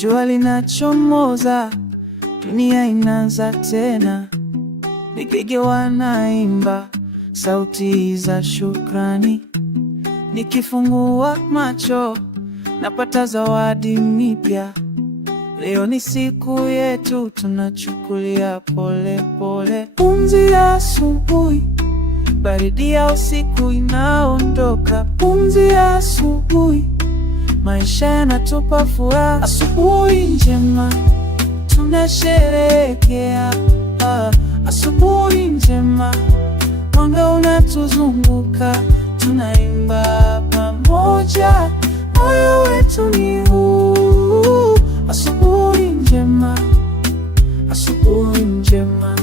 jua linachomoza, dunia inaanza tena. Ndege wanaimba sauti za shukrani, nikifungua macho napata zawadi mpya. Leo ni siku yetu, tunachukulia pole pole. Pumzi ya asubuhi, baridi ya usiku inaondoka. Pumzi ya asubuhi, maisha yanatupa furaha. Asubuhi njema, tunasherehekea. Asubuhi njema, mwanga unatuzunguka, tunaimba pamoja, moyo wetu ni huu. Asubuhi njema, asubuhi njema.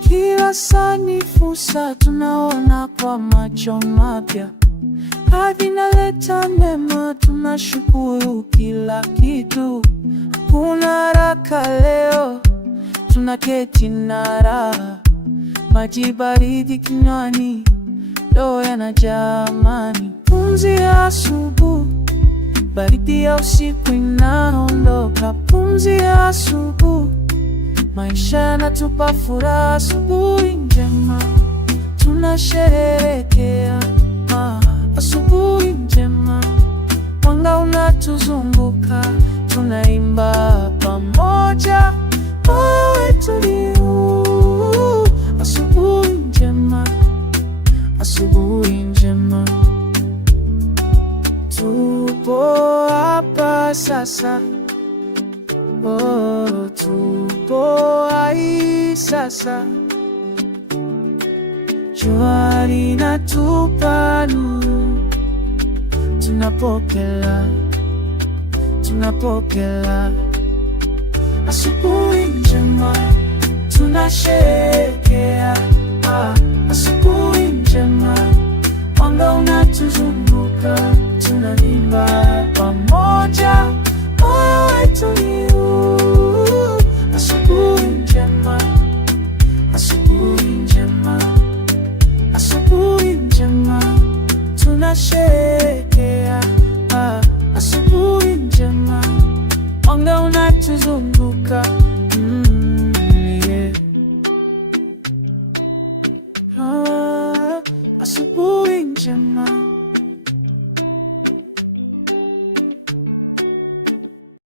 Kila saa ni fursa, tunaona kwa macho mapya. Ardhi inaleta neema, tunashukuru kila kitu. Hakuna haraka leo, tunaketi na raha. Maji baridi kinywani, roho yanajaa amani. Pumzi ya asubuhi, baridi ya usiku inaondoka. Pumzi ya asubuhi, maisha yanatupa furaha. Asubuhi njema, tunasherehekea. Asubuhi njema, mwanga unatuzunguka, tunaimba pamoja, moyo wetu ni huu. Asubuhi njema, asubuhi njema. Tupo hapa sasa, tupo hai sasa. Jua linatupa nuru, tunapokea, tunapokea. Asubuhi njema, tunasherehekea. Asubuhi njema, mwanga unatuzunguka, tunaimba pamoja, moyo wetu ni huu. Asubuhi njema, asubuhi njema. Asubuhi njema, tunasherehekea. Asubuhi njema, mwanga unatuzunguka,